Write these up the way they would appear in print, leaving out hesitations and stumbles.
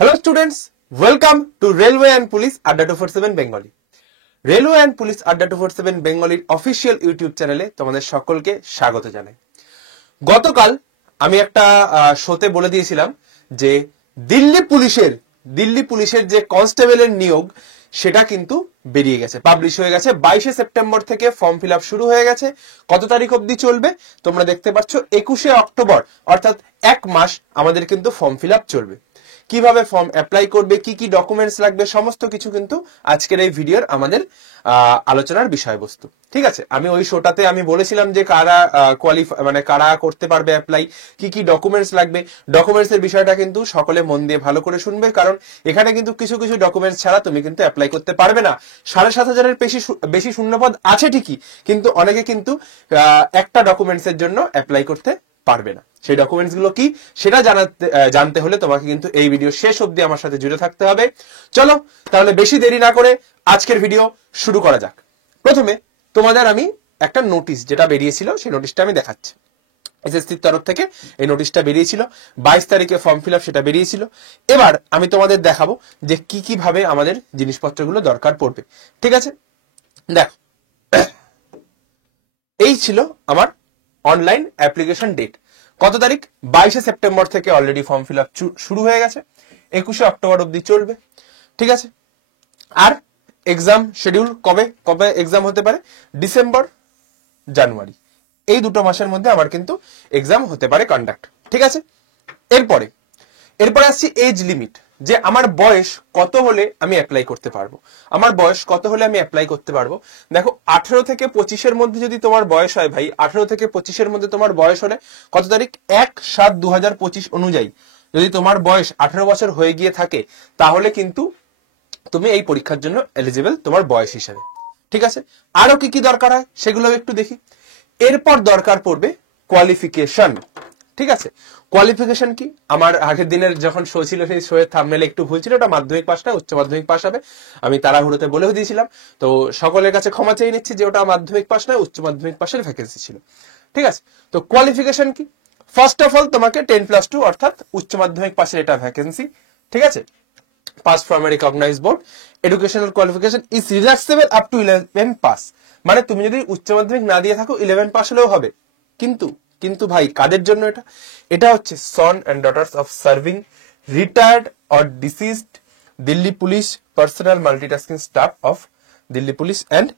Hello students, welcome to Railway and Police Adda 247 Bengali. Railway and Police Adda 247 Bengali official YouTube চ্যানেলে তোমাদের সকলকে স্বাগত জানাই। গতকাল আমি একটা শোতে বলে দিয়েছিলাম যে দিল্লি পুলিশের যে কনস্টেবলের নিয়োগ সেটা কিন্তু বেরিয়ে গেছে, পাবলিশ হয়ে গেছে। 22শে সেপ্টেম্বর থেকে ফর্ম ফিল আপ শুরু হয়ে গেছে। কত তারিখ অবধি চলবে তোমরা দেখতে পাচ্ছ, 21শে অক্টোবর, অর্থাৎ এক মাস আমাদের কিন্তু ফর্ম ফিল আপ চলবে। কিভাবে ফর্ম অ্যাপ্লাই করবে, কি কি ডকুমেন্টস লাগবে, সমস্ত কিছু কিন্তু আজকের এই ভিডিওর আমাদের আলোচনার বিষয়বস্তু। ঠিক আছে, আমি ওই শোটাতে আমি বলেছিলাম যে কারা কারা করতে পারবে অ্যাপ্লাই, কি কি ডকুমেন্টস লাগবে। ডকুমেন্টস এর বিষয়টা কিন্তু সকলে মন দিয়ে ভালো করে শুনবে, কারণ এখানে কিন্তু কিছু কিছু ডকুমেন্টস ছাড়া তুমি কিন্তু অ্যাপ্লাই করতে পারবে না। 7,500-এর বেশি শূন্যপদ আছে ঠিকই, কিন্তু অনেকে কিন্তু একটা ডকুমেন্টস এর জন্য অ্যাপ্লাই করতে পারবে না। সেই ডকুমেন্টস গুলো কি সেটা জানতে হলে তোমাকে কিন্তু এই ভিডিও শেষ অবধি আমার সাথে জুড়ে থাকতে হবে। চলো তাহলে বেশি দেরি না করে আজকের ভিডিও শুরু করা যাক। প্রথমে তোমাদের আমি একটা নোটিশ যেটা বেরিয়েছিল সেই নোটিশটা আমি দেখাচ্ছি। এসএসসির তরফ থেকে এই নোটিশটা বেরিয়েছিল, 22 তারিখে ফর্ম ফিল আপ সেটা বেরিয়েছিল। এবার আমি তোমাদের দেখাবো যে কি কি ভাবে আমাদের জিনিসপত্রগুলো দরকার পড়বে। ঠিক আছে, দেখো এই ছিল আমার অনলাইন অ্যাপ্লিকেশন ডেট। কত তারিখ? 22শে সেপ্টেম্বর থেকে অলরেডি ফর্ম ফিল আপ শুরু হয়ে গেছে, 21শে অক্টোবর অব্দি চলবে। ঠিক আছে, আর এক্সাম শিডিউল কবে কবে এক্সাম হতে পারে? ডিসেম্বর, জানুয়ারি, এই দুটো মাসের মধ্যে আমার কিন্তু এক্সাম হতে পারে কন্ডাক্ট। ঠিক আছে, এরপরে আসছি এজ লিমিট, যে আমার বয়স কত হলে আমি অ্যাপ্লাই করতে পারবো। আমার বয়স কত হলে আমি অ্যাপ্লাই করতে পারবো? দেখো, 18 থেকে 25-এর মধ্যে যদি তোমার বয়স হয় ভাই, 18 থেকে 25-এর মধ্যে তোমার বয়স হলে কত তারিখ? 1/7/2025 অনুযায়ী যদি তোমার বয়স 18 বছর হয়ে গিয়ে থাকে, তাহলে কিন্তু তুমি এই পরীক্ষার জন্য এলিজিবল তোমার বয়স হিসেবে। ঠিক আছে, আরো কি কি দরকার হয় সেগুলো একটু দেখি। এরপর দরকার পড়বে কোয়ালিফিকেশন। ঠিক আছে, কোয়ালিফিকেশন কি? আমার আগের দিনের যখন শো ছিল সেই শো এর থাম্বনেলে একটু ভুল ছিল, ওটা মাধ্যমিক পাস না, উচ্চ মাধ্যমিক পাস হবে। আমি তাড়াহুড়োতে বলেও দিয়েছিলাম, তো সকলের কাছে ক্ষমা চেয়ে নিচ্ছি যে ওটা মাধ্যমিক পাস নয়, উচ্চ মাধ্যমিক পাসের ভ্যাকেন্সি ছিল। ঠিক আছে, তো কোয়ালিফিকেশন কি? ফার্স্ট অফ অল তোমাকে 10+2 অর্থাৎ উচ্চ মাধ্যমিক পাসের এটা ভ্যাকেন্সি। ঠিক আছে, pass from a recognised board, educational qualification is relaxable up to 11 pass. মানে তুমি যদি উচ্চ মাধ্যমিক না দিয়ে থাকো 11 পাস হলেও হবে। কিন্তু ভাই কাদের জন্য এটা? এটা হচ্ছে son and daughters of serving retired or deceased Delhi police personnel multitasking staff of Delhi police and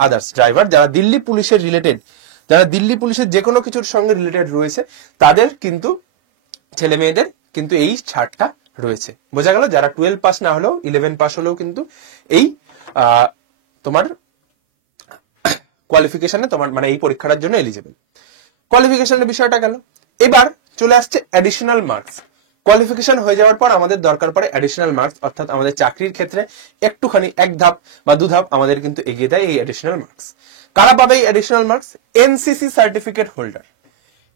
others driver, যারা দিল্লি পুলিশের রিলেটেড, যারা দিল্লি পুলিশের যে কোনো কিছুর সঙ্গে রিলেটেড রয়েছে, তাদের কিন্তু ছেলে মেয়েদের কিন্তু এই ছাড়টা রয়েছে। বোঝা গেল? যারা 12 পাস না হলেও 11 পাস হলেও কিন্তু এই তোমার কোয়ালিফিকেশনে তোমার মানে এই পরীক্ষাটার জন্য এলিজিবল। কোয়ালিফিকেশনের বিষয়টা গেল। এবার চলে আসছে অ্যাডিশনাল মার্কস। কোয়ালিফিকেশন হয়ে যাওয়ার পর আমাদের দরকার পড়ে অ্যাডিশনাল মার্কস, অর্থাৎ আমাদের চাকরির ক্ষেত্রে একটুখানি এক ধাপ বা দু ধাপ আমাদের কিন্তু এগিয়ে দেয় এই অ্যাডিশনাল মার্কস। কারা পাবে এই additional marks? NCC certificate holder.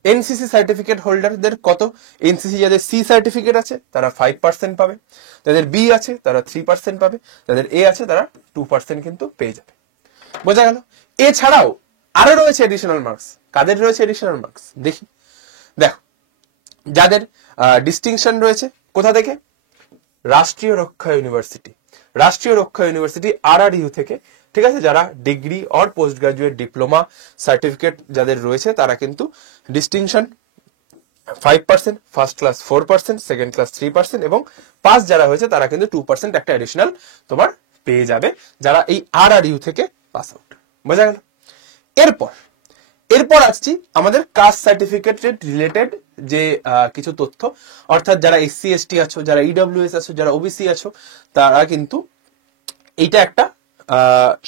NCC certificate হোল্ডারদের কত? এনসিসি যাদের সি সার্টিফিকেট আছে তারা 5% পাবে, যাদের বি আছে তারা 3% পাবে, যাদের এ আছে তারা 2% কিন্তু পেয়ে যাবে। বোঝা গেল? এছাড়াও আরো রয়েছে এডিশনাল মার্কস। কাদের রয়েছে এডিশনাল মার্কস দেখি। দেখো, যাদের ডিস্টিংশন রয়েছে কোথা থেকে? রাষ্ট্রীয় রক্ষা ইউনিভার্সিটি RRU থেকে। ঠিক আছে, যারা degree or post graduate diploma certificate যাদের রয়েছে তারা কিন্তু distinction 5%, first class 4%, second class 3% এবং পাস যারা হয়েছে তারা কিন্তু 2% একটা এডিশনাল তোমার পেয়ে যাবে, যারা এই RRU থেকে পাস আউট। বোঝা গেল? এরপর আসছি আমাদের কাস্ট সার্টিফিকেট রিলেটেড যে কিছু তথ্য, অর্থাৎ যারা SC ST আছো, যারা EWS আছো, যারা OBC আছো, তারা কিন্তু এইটা একটা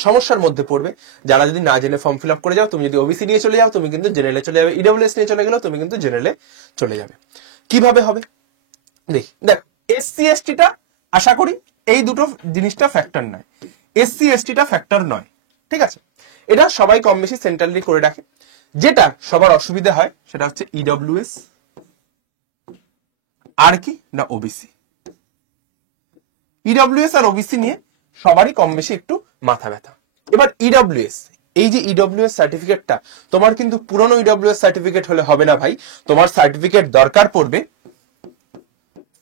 সমস্যার মধ্যে পড়বে। যারা যদি না জেনে ফর্ম ফিল আপ করে যাও, তুমি যদি OBC নিয়ে চলে যাও তুমি কিন্তু জেনারেলে চলে যাবে, EWS নিয়ে চলে গেলেও তুমি কিন্তু জেনারেলে চলে যাবে। কিভাবে হবে দেখ, SC ST টা আশা করি এই দুটো জিনিসটা ফ্যাক্টর নয়, SC ST টা ফ্যাক্টর নয়। ঠিক আছে, এটা সবাই কম বেশি সেন্ট্রালি করে রাখে। যেটা সবার অসুবিধা হয় সেটা হচ্ছে EWS আর কি না OBC। EWS আর OBC নিয়ে সবারই কম বেশি একটু মাথা ব্যথা। এবার EWS, এই যে EWS সার্টিফিকেটটা তোমার কিন্তু পুরনো EWS সার্টিফিকেট হলে হবে না ভাই, তোমার সার্টিফিকেট দরকার পড়বে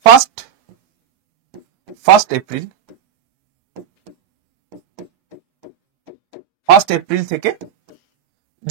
ফার্স্ট 1 এপ্রিল থেকে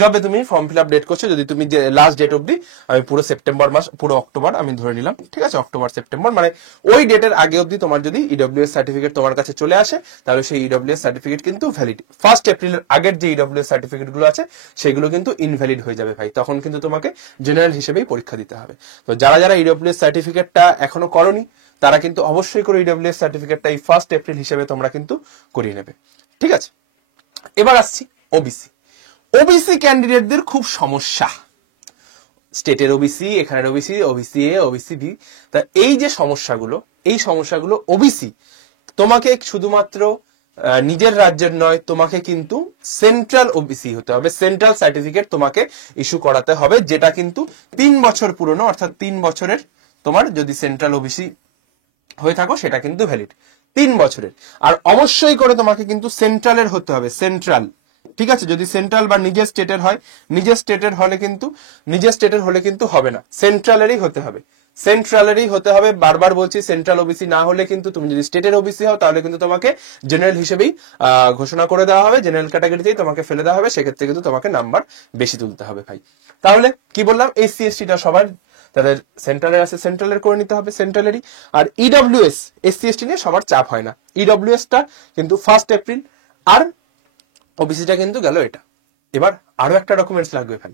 যবে তুমি ফর্ম ফিল আপ ডেট করছো, যদি তুমি যে লাস্ট ডেট অবধি, আমি পুরো সেপ্টেম্বর মাস, পুরো অক্টোবর আমি ধরে নিলাম, ঠিক আছে, অক্টোবর সেপ্টেম্বর, মানে ওই ডেটের আগে অবধি তোমার যদি ইডব্লিউএস সার্টিফিকেট তোমার কাছে চলে আসে, তাহলে সেই ইডব্লিউএস সার্টিফিকেট কিন্তু ভ্যালিড। 1 এপ্রিলের আগের যে ইডব্লিউএস সার্টিফিকেট গুলো আছে সেগুলো কিন্তু ইনভ্যালিড হয়ে যাবে ভাই, তখন কিন্তু তোমাকে জেনারেল হিসেবেই পরীক্ষা দিতে হবে। তো যারা যারা ইডব্লিউএস সার্টিফিকেটটা এখনো করোনি, তারা কিন্তু অবশ্যই করে ইডব্লিউএস সার্টিফিকেটটা এই 1 এপ্রিল হিসেবে তোমরা কিন্তু করিয়ে নেবে, ঠিক আছে। এবার আসছি ওবিসি। ওবিসি ক্যান্ডিডেটদের খুব সমস্যা, স্টেটের ওবিসি, এখানের OBC, OBC A, OBC B. তা এই যে সমস্যাগুলো, এই সমস্যাগুলো ওবিসি তোমাকে শুধুমাত্র নিজের রাজ্যের নয়, তোমাকে কিন্তু সেন্ট্রাল ওবিসি হতে হবে, সেন্ট্রাল সার্টিফিকেট তোমাকে ইস্যু করাতে হবে, যেটা কিন্তু 3 বছর পুরনো, অর্থাৎ 3 বছরের তোমার যদি সেন্ট্রাল ওবিসি হয়ে থাকো সেটা কিন্তু ভ্যালিড 3 বছরের। আর অবশ্যই করে তোমাকে কিন্তু সেন্ট্রালের হতে হবে, সেন্ট্রাল, ঠিক আছে। যদি সেন্ট্রাল বা নিজের স্টেটের হয়, নিজের স্টেটের হলে কিন্তু হবে না, সেন্ট্রালেরই হতে হবে, সেন্ট্রালেরই হতে হবে। বারবার বলছি, সেন্ট্রাল ওবিসি না হলে কিন্তু, তুমি যদি স্টেটের ওবিসি হও তাহলে কিন্তু তোমাকে জেনারেল হিসেবেই ঘোষণা করে দেওয়া হবে, জেনারেল ক্যাটাগরিতেই তোমাকে ফেলে দেওয়া হবে, সেক্ষেত্রে কিন্তু তোমাকে নাম্বার বেশি তুলতে হবে ভাই। তাহলে কি বললাম, এসসি এসটিটা সবার তাদের সেন্ট্রালের আছে, সেন্ট্রালের করে নিতে হবে, সেন্ট্রালেরই। আর ইডব্লিউএস এসসি এসটি নিয়ে সবার চাপ হয় না, ইডব্লিউএসটা কিন্তু 1 এপ্রিল, আর ওবিসিটা কিন্তু গেল এটা। এবার আরো একটা ডকুমেন্টস লাগবে ভাই,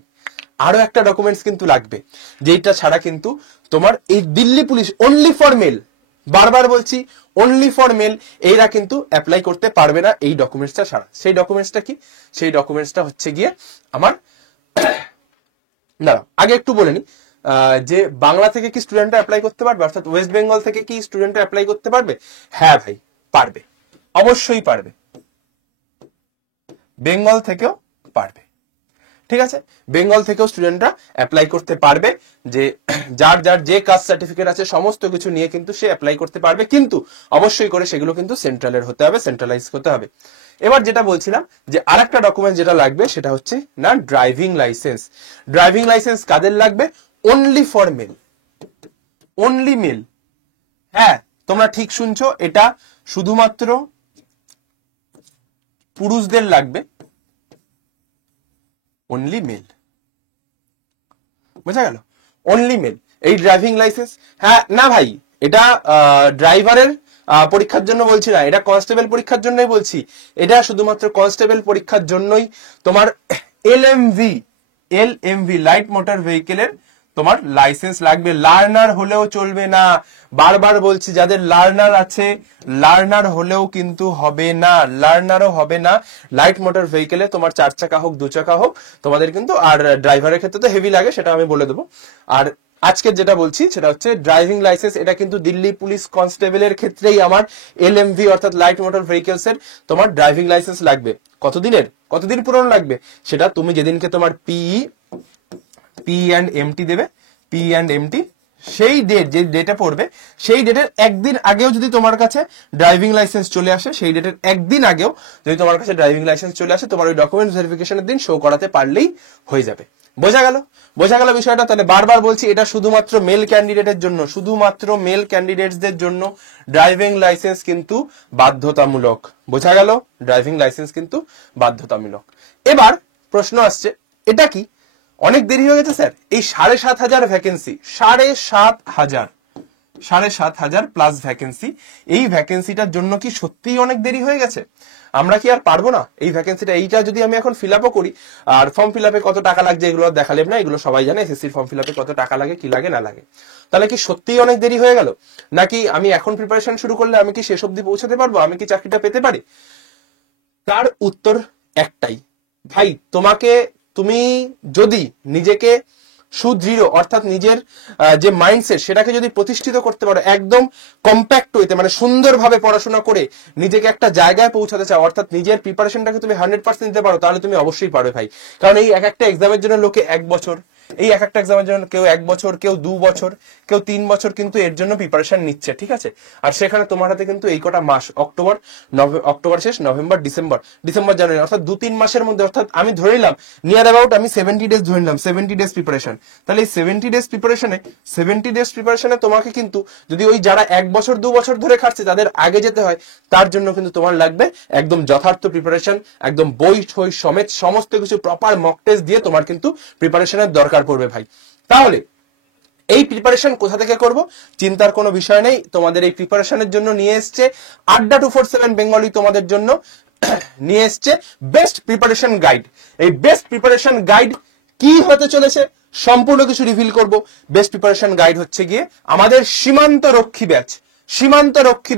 আরো একটা ডকুমেন্টস কিন্তু লাগবে, যেটা ছাড়া কিন্তু তোমার এই Delhi police only for mail, বারবার বলছি অনলি ফর মেল, এরা কিন্তু অ্যাপ্লাই করতে পারবে না এই ডকুমেন্টসটা ছাড়া। সেই ডকুমেন্টসটা কি? সেই ডকুমেন্টসটা হচ্ছে গিয়ে আমার, দাঁড়াও আগে একটু বলে নি, যে বাংলা থেকে কি স্টুডেন্টরা অ্যাপ্লাই করতে পারবে, অর্থাৎ ওয়েস্ট বেঙ্গল থেকে কি স্টুডেন্টরা অ্যাপ্লাই করতে পারবে? হ্যাঁ ভাই পারবে, অবশ্যই পারবে, বেঙ্গল থেকেও পারবে, ঠিক আছে। বেঙ্গল থেকেও স্টুডেন্টরা অ্যাপ্লাই করতে পারবে, যে যার যার যে কাস্ট সার্টিফিকেট আছে সমস্ত কিছু নিয়ে কিন্তু সে অ্যাপ্লাই করতে পারবে, কিন্তু অবশ্যই করে সেগুলো কিন্তু সেন্ট্রালের হতে হবে, সেন্ট্রালাইজ হতে হবে। এবার যেটা বলছিলাম, যে আরেকটা ডকুমেন্ট যেটা লাগবে সেটা হচ্ছে না ড্রাইভিং লাইসেন্স। ড্রাইভিং লাইসেন্স কাদের লাগবে? Only for mail, only mail. হ্যাঁ তোমরা ঠিক শুনছো, এটা শুধুমাত্র পুরুষদের লাগবে, অনলি মেল, বোঝা গেল? অনলি মেল এই ড্রাইভিং লাইসেন্স। হ্যাঁ না ভাই, এটা ড্রাইভারের পরীক্ষার জন্য বলছি না, এটা কনস্টেবল পরীক্ষার জন্যই বলছি, এটা শুধুমাত্র কনস্টেবল পরীক্ষার জন্যই তোমার এলএমভি লাইট মোটর ভেহিকেলের তোমার লাইসেন্স লাগবে। লার্নার হলেও চলবে না, বারবার বলছি, যাদের লার্নার আছে, লার্নার হলেও কিন্তু হবে না, লার্নারও হবে না। লাইট মোটর ভেহিকেলে তোমার 4 চাকা হোক 2 চাকা হোক তোমাদের কিন্তু, আর ড্রাইভারের ক্ষেত্রে তো হেভি লাগে, সেটা আমি বলে দেবো। আর আজকে যেটা বলছি সেটা হচ্ছে ড্রাইভিং লাইসেন্স, এটা কিন্তু দিল্লি পুলিশ কনস্টেবলের ক্ষেত্রেই আমার এলএমভি অর্থাৎ লাইট মোটর ভেহিকেলস এর তোমার ড্রাইভিং লাইসেন্স লাগবে। কতদিন পুরনো লাগবে? সেটা তুমি যেদিনকে তোমার পি অ্যান্ড এমটি দেবে, পি অ্যান্ড এমটি, সেই ডেট, যে ডেটে পড়বে সেই ডেটের একদিন আগেও যদি তোমার কাছে ড্রাইভিং লাইসেন্স চলে আসে, সেই ডেটের একদিন আগেও যদি তোমার কাছে ড্রাইভিং লাইসেন্স চলে আসে, তোমার ওই ডকুমেন্ট ভেরিফিকেশনের দিন শো করাতে পারলেই হয়ে যাবে। বোঝা গেল বিষয়টা? তাহলে বারবার বলছি, এটা শুধুমাত্র মেল ক্যান্ডিডেটের জন্য, শুধুমাত্র মেল ক্যান্ডিডেটসদের জন্য ড্রাইভিং লাইসেন্স কিন্তু বাধ্যতামূলক। বোঝা গেল? ড্রাইভিং লাইসেন্স কিন্তু বাধ্যতামূলক। এবার প্রশ্ন আসছে, এটা কি অনেক দেরি হয়ে গেছে স্যার? এই 7,500 ভ্যাকেন্সি, 7,500 প্লাস ভ্যাকেন্সি, এই ভ্যাকেন্সিটার জন্য কি সত্যিই অনেক দেরি হয়ে গেছে? আমরা কি আর পারবো না এই ভ্যাকেন্সিটা? এইটা যদি আমি এখন ফিল আপও করি, আর ফর্ম ফিল আপে কত টাকা লাগছে এগুলো দেখালেন না, এগুলো সবাই জানে, এসএসসির ফর্ম ফিল আপে কত টাকা লাগে, কি লাগে না লাগে, তাহলে কি সত্যিই অনেক দেরি হয়ে গেল? নাকি আমি এখন প্রিপারেশন শুরু করলে আমি কি শেষ অবধি পৌঁছাতে পারবো, আমি কি চাকরিটা পেতে পারি? তার উত্তর একটাই ভাই, তুমি যদি নিজেকে সুদৃঢ়, অর্থাৎ নিজের যে মাইন্ডসেট সেটাকে যদি প্রতিষ্ঠিত করতে পারো, একদম কম্প্যাক্ট হইতে, মানে সুন্দরভাবে পড়াশোনা করে নিজেকে একটা জায়গায় পৌঁছাতে চাও, অর্থাৎ নিজের প্রিপারেশনটাকে তুমি 100% দিতে পারো, তাহলে তুমি অবশ্যই পারবে ভাই। কারণ এই এক একটা এক্সামের জন্য লোকে 1 বছর, এই এক একটা এক্সামের জন্য কেউ 1 বছর, কেউ 2 বছর, কেউ 3 বছর কিন্তু এর জন্য প্রিপারেশন নিচ্ছে, ঠিক আছে। আর সেখানে তোমার হাতে কিন্তু এই কটা মাস, অক্টোবর শেষ, নভেম্বর, ডিসেম্বর জানুয়ারি, অর্থাৎ 2-3 মাসের মধ্যে, অর্থাৎ আমি ধরে নিলাম নিয়ার অ্যাবাউট আমি 70 ডেজ ধরে নিলাম, 70 ডেজ প্রিপারেশন। তাহলে এই 70 ডেজ প্রিপারেশনে তোমাকে কিন্তু যদি ওই যারা 1 বছর 2 বছর ধরে খাটছে তাদের আগে যেতে হয়, তার জন্য কিন্তু তোমার লাগবে একদম যথার্থ প্রিপারেশন, একদম বই ঠই সমেত সমস্ত কিছু প্রপার মক টেস্ট দিয়ে তোমার কিন্তু প্রিপারেশনের দরকার পড়বে ভাই। তাহলে এই প্রিপারেশন কোথা থেকে করব, চিন্তার কোনো বিষয় নেই। তোমাদের এই প্রিপারেশনের জন্য নিয়ে এসছে আড্ডা 247 বেঙ্গলি, তোমাদের জন্য নিয়ে এসছে বেস্ট প্রিপারেশন গাইড। এই বেস্ট প্রিপারেশন গাইড কি হতে চলেছে সম্পূর্ণ কিছু রিভিল করব। বেস্ট প্রিপারেশন গাইড হচ্ছে গিয়ে আমাদের সীমান্ত রক্ষী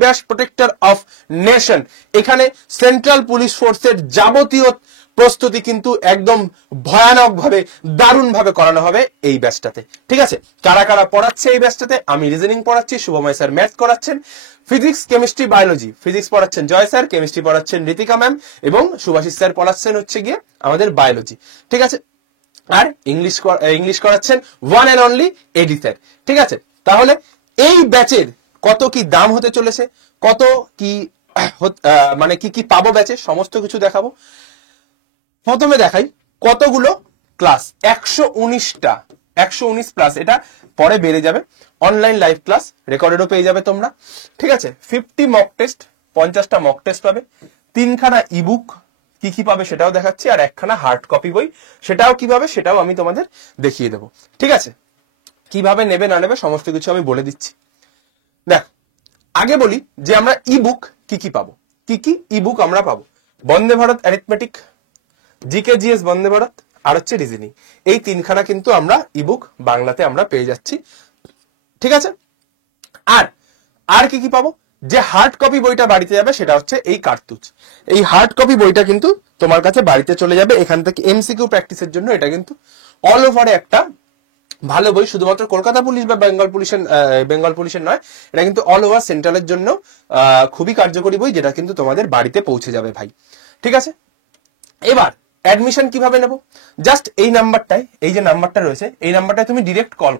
ব্যাচ, প্রোটেক্টর অফ নেশন। এখানে সেন্ট্রাল পুলিশ ফোর্সের যাবতীয় প্রস্তুতি কিন্তু একদম ভয়ানক ভাবে, দারুণ ভাবে করানো হবে এই ব্যাচটাতে, ঠিক আছে। কারা কারা পড়াচ্ছে এই ব্যাচটাতে, আমি রিজনিং পড়াচ্ছি, শুভময় স্যার ম্যাথ করাচ্ছেন, ফিজিক্স, কেমিস্ট্রি, বায়োলজি, ফিজিক্স পড়াচ্ছেন জয় স্যার, কেমিস্ট্রি পড়াচ্ছেন ঋতিকা ম্যাম, এবং সুভাষিস স্যার পড়াচ্ছেন হচ্ছে গিয়ে আমাদের বায়োলজি, ঠিক আছে। আর ইংলিশ করাচ্ছেন one and only AD sir, ঠিক আছে। তাহলে এই ব্যাচের কত কি দাম হতে চলেছে, কত কি মানে কি কি পাবো ব্যাচে, সমস্ত কিছু দেখাবো। প্রথমে দেখাই কতগুলো ক্লাস, 119টা, 119 প্লাস, এটা পরে বেড়ে যাবে। অনলাইন লাইভ ক্লাস রেকর্ডেডও পেয়ে যাবে তোমরা, ঠিক আছে। 50 মক টেস্ট, 50টা মক টেস্ট পাবে, 3খানা ইবুক, কি কি পাবে সেটাও দেখাচ্ছি, আর 1খানা হার্ড কপি বই, সেটাও কিভাবে সেটাও আমি তোমাদের দেখিয়ে দেবো, ঠিক আছে। কিভাবে নেবে না নেবে সমস্ত কিছু আমি বলে দিচ্ছি। দেখ, আগে বলি যে আমরা ইবুক কি কি পাবো, কি কি ইবুক আমরা পাবো। Vande Bharat arithmetic, GK GS Vande Bharat, আর হচ্ছে রিজনিং, এই 3খানা কিন্তু আমরা ইবুক বাংলাতে আমরা পেয়ে যাচ্ছি, ঠিক আছে। আর কি কি পাবো, যে হার্ড কপি বইটা বাড়িতে যাবে সেটা হচ্ছে এই কার্তুজ। এই হার্ড কপি বইটা কিন্তু তোমার কাছে বাড়িতে চলে যাবে। এখান থেকে এমসিকিউ প্র্যাকটিসের জন্য এটা কিন্তু অল ওভারে একটা ভালো বই, শুধুমাত্র কলকাতা পুলিশ বা বেঙ্গল পুলিশের নয়, এটা কিন্তু অল ওভার সেন্ট্রালের জন্য খুবই কার্যকরী বই, যেটা কিন্তু তোমাদের বাড়িতে পৌঁছে যাবে ভাই, ঠিক আছে। এবার অ্যাডমিশন কিভাবে নেব, জাস্ট এই নাম্বারটায়, এই যে নাম্বারটা রয়েছে এই নাম্বারটায় তুমি ডিরেক্ট কল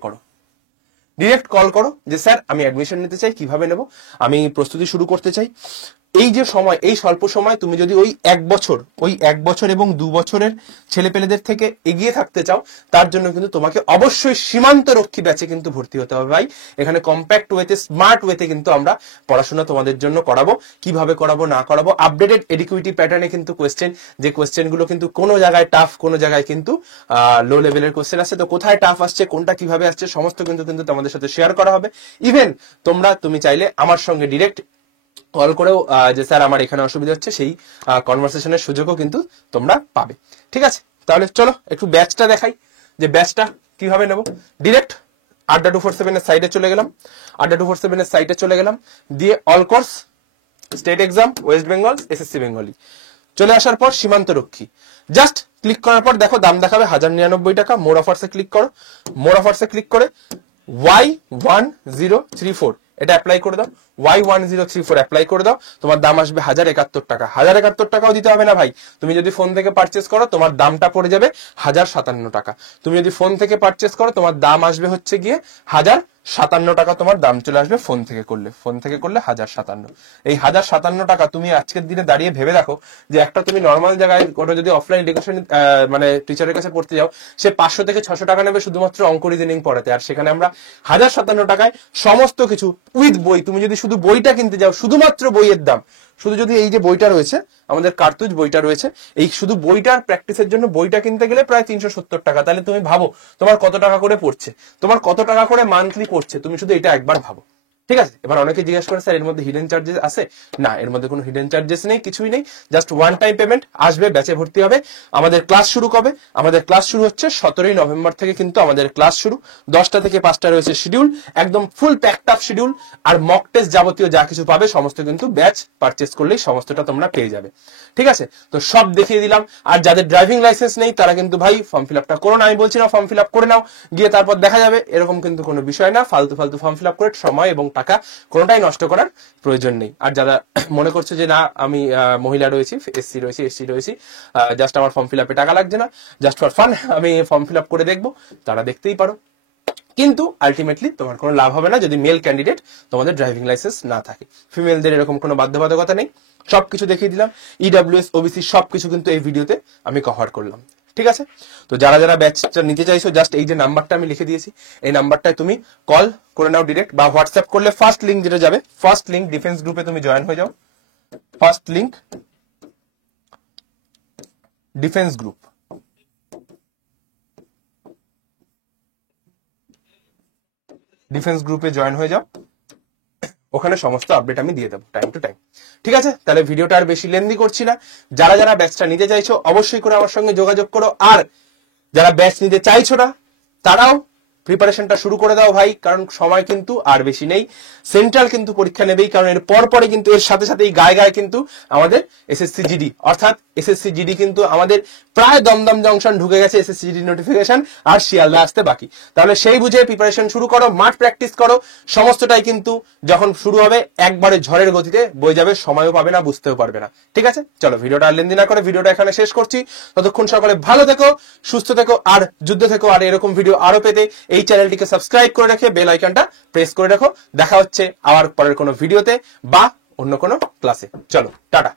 করো যে স্যার আমি অ্যাডমিশন নিতে চাই, কিভাবে নেব, আমি প্রস্তুতি শুরু করতে চাই। এই যে সময়, এই স্বল্প সময় তুমি যদি ওই 1 বছর এবং 2 বছরের ছেলেপেলেদের থেকে এগিয়ে থাকতে চাও, তার জন্য কিন্তু তোমাকে অবশ্যই সীমান্ত রক্ষী ব্যাচে কিন্তু ভর্তি হতে হবে ভাই। এখানে কম্প্যাক্ট ওয়েতে, স্মার্ট ওয়েতে কিন্তু আমরা পড়াশোনা তোমাদের জন্য করাবো। কিভাবে করাবো না করাবো, আপডেটেড এডিকুইটি প্যাটার্নে কিন্তু কোয়েশ্চেন, যে কোয়েশ্চেন গুলো কিন্তু কোনো জায়গায় টাফ, কোনো জায়গায় কিন্তু লো লেভেলের কোয়েশ্চেন আসছে, তো কোথায় টাফ আসছে, কোনটা কিভাবে আসছে, সমস্ত কিন্তু তোমাদের সাথে শেয়ার করা হবে। ইভেন তুমি চাইলে আমার সঙ্গে ডিরেক্ট কল করেও যে স্যার আমার এখানে অসুবিধা হচ্ছে, সেই কনভারসেশনের সুযোগও কিন্তু তোমরা পাবে, ঠিক আছে। তাহলে চলো একটু ব্যাচটা দেখাই, যে ব্যাচটা কিভাবে নেব। ডিরেক্ট আড্ডা 247 এর সাইটে চলে গেলাম, দিয়ে all course, state exam, West Bengal, SSC Bengali, চলে আসার পর সীমান্ত রক্ষী, জাস্ট ক্লিক করার পর দেখো দাম দেখাবে 1099 টাকা। মোর অফার্সে ক্লিক করো, মোর অফার্সে ক্লিক করে Y1034 এটা অ্যাপ্লাই করে দাও, Y1034 অ্যাপ্লাই করে দাও, তোমার দাম আসবে 1071 টাকা। 1071 টাকাও দিতে হবে না ভাই, তুমি যদি ফোন থেকে পারচেস করো তোমার দামটা পড়ে যাবে 1057 টাকা। তুমি যদি ফোন থেকে পারচেস করো তোমার দাম আসবে হচ্ছে গিয়ে 1057 টাকা, তোমার দাম চলে আসবে ফোন থেকে করলে 1057। এই 1057 টাকা তুমি আজকের দিনে দাঁড়িয়ে ভেবে দেখো, যে একটা তুমি নর্মাল জায়গায় কোনো যদি অফলাইন এডুকেশন মানে টিচারের কাছে পড়তে যাও, সে 500 থেকে 600 টাকা নেবে শুধুমাত্র অঙ্ক রিজনিং পড়াতে, আর সেখানে আমরা 1057 টাকায় সমস্ত কিছু উইথ বই, তুমি যদি শুধু বইটা কিনতে যাও, শুধুমাত্র বইয়ের দাম, শুধু যদি এই যে বইটা রয়েছে আমাদের কার্তুজ বইটা রয়েছে, এই শুধু বইটার প্র্যাকটিসের জন্য বইটা কিনতে গেলে প্রায় 370 টাকা। তাহলে তুমি ভাবো তোমার কত টাকা করে পড়ছে, তোমার কত টাকা করে মান্থলি পড়ছে, তুমি শুধু এটা একবার ভাবো, ঠিক আছে। এবার অনেকে জিজ্ঞাসা করে স্যার এর মধ্যে হিডেন চার্জেস আছে, না এর মধ্যে কোনো হিডেন চার্জেস নেই, কিছুই নেই, জাস্ট ওয়ান টাইম পেমেন্ট আসবে, ব্যাচে ভর্তি হবে। আমাদের ক্লাস শুরু কবে, আমাদের ক্লাস শুরু হচ্ছে 17ই নভেম্বর থেকে, কিন্তু আমাদের ক্লাস শুরু 10টা থেকে 5টা রয়েছে শিডিউল, একদম ফুল প্যাকড আপ শিডিউল, আর মক টেস্ট যাবতীয় যা কিছু পাবে সমস্ত কিন্তু ব্যাচ পারচেস করলেই সমস্তটা তোমরা পেয়ে যাবে, ঠিক আছে। তো সব দেখিয়ে দিলাম। আর যাদের ড্রাইভিং লাইসেন্স নেই তারা কিন্তু ভাই ফর্ম ফিল আপটা করো না, আমি বলছি না ফর্ম ফিল আপ করে নাও, গিয়ে তারপর দেখা যাবে, এরকম কিন্তু কোনো বিষয় না। ফালতু ফর্ম ফিল আপ করে সময় এবং টাকা কোনোটাই নষ্ট করার প্রয়োজন নেই। আর যারা মনে করছে যে না আমি মহিলা রয়েছি, এসসি রয়েছি, জাস্ট আমার ফর্ম ফিল আপে টাকা লাগছে না, জাস্ট ফর ফান আমি ফর্ম ফিল আপ করে দেখবো, তারা দেখতেই পারো। কিন্তু আলটিমেটলি তোমার কোনো লাভ হবে না যদি মেল ক্যান্ডিডেট তোমাদের ড্রাইভিং লাইসেন্স না থাকে। ফিমেলদের এরকম কোনো বাধ্যবাধকতা নেই, সবকিছু দেখিয়ে দিলাম। ইডব্লিউএস ওবিসি সবকিছু কিন্তু এই ভিডিওতে আমি কভার করলাম। ঠিক আছে, তো যারা যারা ব্যাচটা নিতে চাইছো জাস্ট এই যে নাম্বারটা আমি লিখে দিয়েছি, এই নাম্বারটায় তুমি কল করে নাও ডিরেক্ট, বা হোয়াটসঅ্যাপ করলে ফার্স্ট লিঙ্ক যেটা যাবে, ফার্স্ট লিঙ্ক ডিফেন্স গ্রুপে তুমি জয়েন হয়ে যাও। First link defence group, defence গ্রুপে জয়েন হয়ে যাও, ওখানে সমস্ত আপডেট আমি দিয়ে দেবো টাইম টু টাইম। ঠিক আছে, তাহলে ভিডিওটা আর বেশি লেন্দি করছি না। যারা যারা ব্যাচটা নিতে চাইছো অবশ্যই করে আমার সঙ্গে যোগাযোগ করো, আর যারা ব্যাচ নিতে চাইছো না তারাও প্রিপারেশনটা শুরু করে দাও ভাই, কারণ সময় কিন্তু আর বেশি নেই। সেন্ট্রাল কিন্তু পরীক্ষা নেবেই, কারণ এর পরে কিন্তু এর সাথে সাথে গায়ে গায়ে কিন্তু আমাদের এসএসসি জিডি, অর্থাৎ এসএসসি জিডি কিন্তু আমাদের প্রায় দমদম জংশন ঢুকে গেছে এসএসসি জিডি নোটিফিকেশন, আর শিয়ালদা আসতে বাকি। তাহলে সেই বুঝে প্রিপারেশন শুরু করো, মাঠ প্র্যাকটিস করো, সমস্তটাই কিন্তু যখন শুরু হবে একবারে ঝড়ের গতিতে বয়ে যাবে, সময়ও পাবে না, বুঝতেও পারবে না। ঠিক আছে, চলো ভিডিওটা আর লেন্দি না করে ভিডিওটা এখানে শেষ করছি। ততক্ষণ সকলে ভালো থেকো, সুস্থ থেকো, আর যুদ্ধ থেকো। আর এরকম ভিডিও আরো পেতে এই চ্যানেলটিকে সাবস্ক্রাইব করে রেখে বেল আইকনটা প্রেস করে রাখো। দেখা হচ্ছে আবার পরের কোনো ভিডিওতে বা অন্য কোনো ক্লাসে। চলো টাটা।